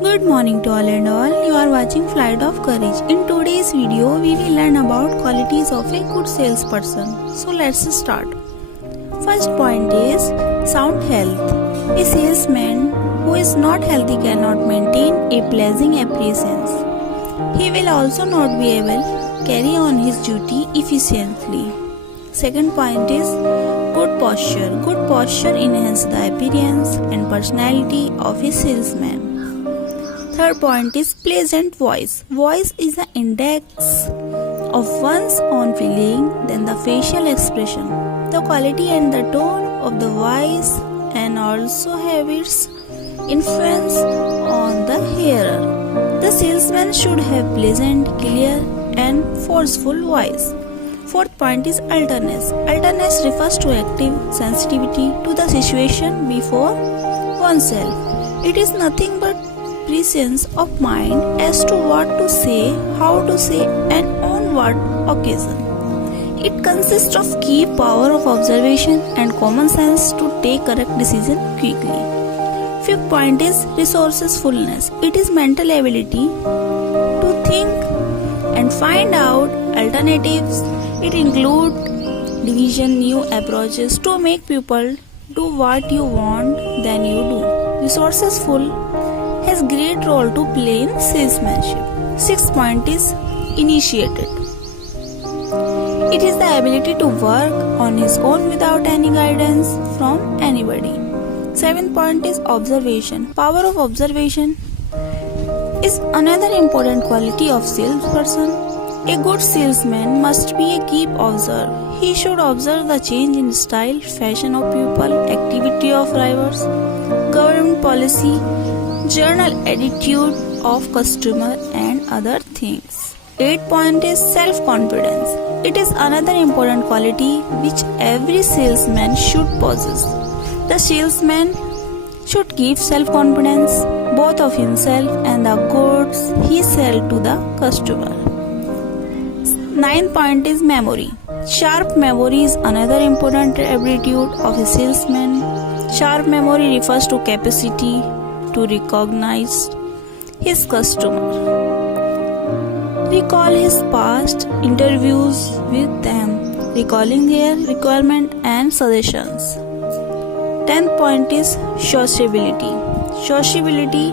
Good morning to all and all. You are watching Flight of Courage. In today's video, we will learn about qualities of a good salesperson. So let's start. First point is sound health. A salesman who is not healthy cannot maintain a pleasing appearance. He will also not be able to carry on his duty efficiently. Second point is good posture. Good posture enhances the appearance and personality of a salesman. Third point is pleasant voice. Voice is the index of one's own feeling, then the facial expression. The quality and the tone of the voice and also have its influence on the hearer. The salesman should have pleasant, clear and forceful voice. Fourth point is alertness. Alertness refers to active sensitivity to the situation before oneself. It is nothing but presence of mind as to what to say, how to say and on what occasion. It consists of key power of observation and common sense to take correct decision quickly. Fifth point is resourcefulness. It is mental ability to think and find out alternatives. It includes division new approaches to make people do what you want than you do. Resourceful has great role to play in salesmanship. Sixth point is initiated. It is the ability to work on his own without any guidance from anybody. Seventh point is observation. Power of observation is another important quality of salesperson. A good salesman must be a keen observer. He should observe the change in style, fashion of people, activity of rivals, government policy, general attitude of customer and other things. Eighth point is self-confidence. It is another important quality which every salesman should possess. The salesman should give self-confidence both of himself and the goods he sells to the customer. Ninth point is memory. Sharp memory is another important aptitude of a salesman. Sharp memory refers to capacity to recognize his customer, recall his past interviews with them, recalling their requirement and suggestions. 10th point is sociability. Sociability,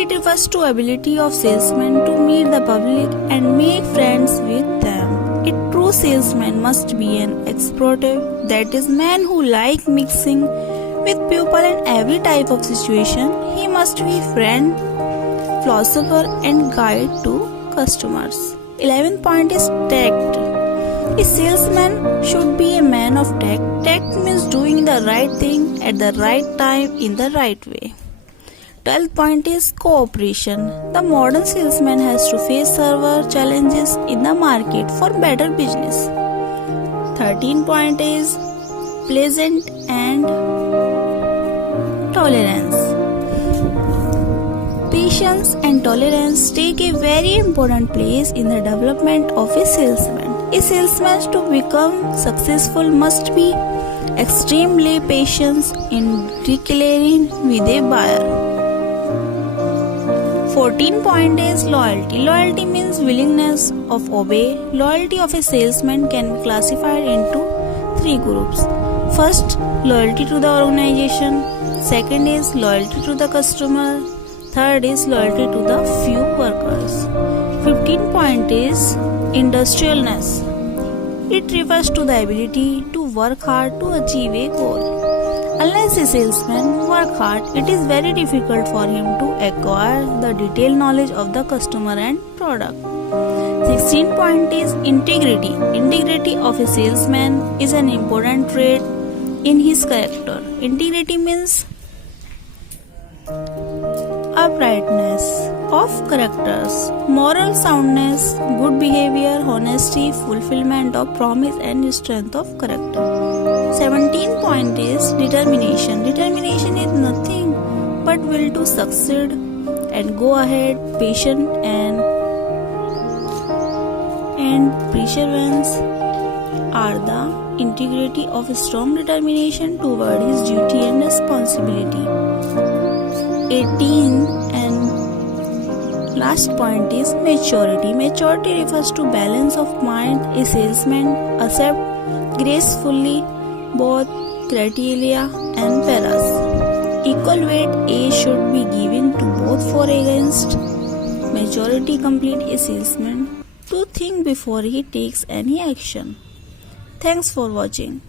it refers to ability of salesmen to meet the public and make friends with them. A true salesman must be an explorative, that is, man who like mixing with people in every type of situation. He must be friend, philosopher and guide to customers. 11th point is tact. A salesman should be a man of tact. Tact means doing the right thing at the right time in the right way. 12th point is cooperation. The modern salesman has to face several challenges in the market for better business. 13th point is pleasant and tolerance. Patience and tolerance take a very important place in the development of a salesman. A salesman to become successful must be extremely patient in dealing with a buyer. 14th point is loyalty. Loyalty means willingness of obey. Loyalty of a salesman can be classified into three groups. First, loyalty to the organization. Second is loyalty to the customer. Third is loyalty to the few workers. 15th point is industrialness. It refers to the ability to work hard to achieve a goal. Unless a salesman work hard, it is very difficult for him to acquire the detailed knowledge of the customer and product. 16th point is integrity. Integrity of a salesman is an important trait in his character. Integrity means uprightness of characters, moral soundness, good behavior, honesty, fulfillment of promise and strength of character. 17th point is determination. Determination is nothing but will to succeed and go ahead, patient and perseverance are the integrity of a strong determination toward his duty and responsibility. 18. And last point is maturity. Maturity refers to balance of mind. A salesman accept gracefully both criteria and paras. Equal weight A should be given to both for against. Maturity complete a salesman to think before he takes any action. Thanks for watching.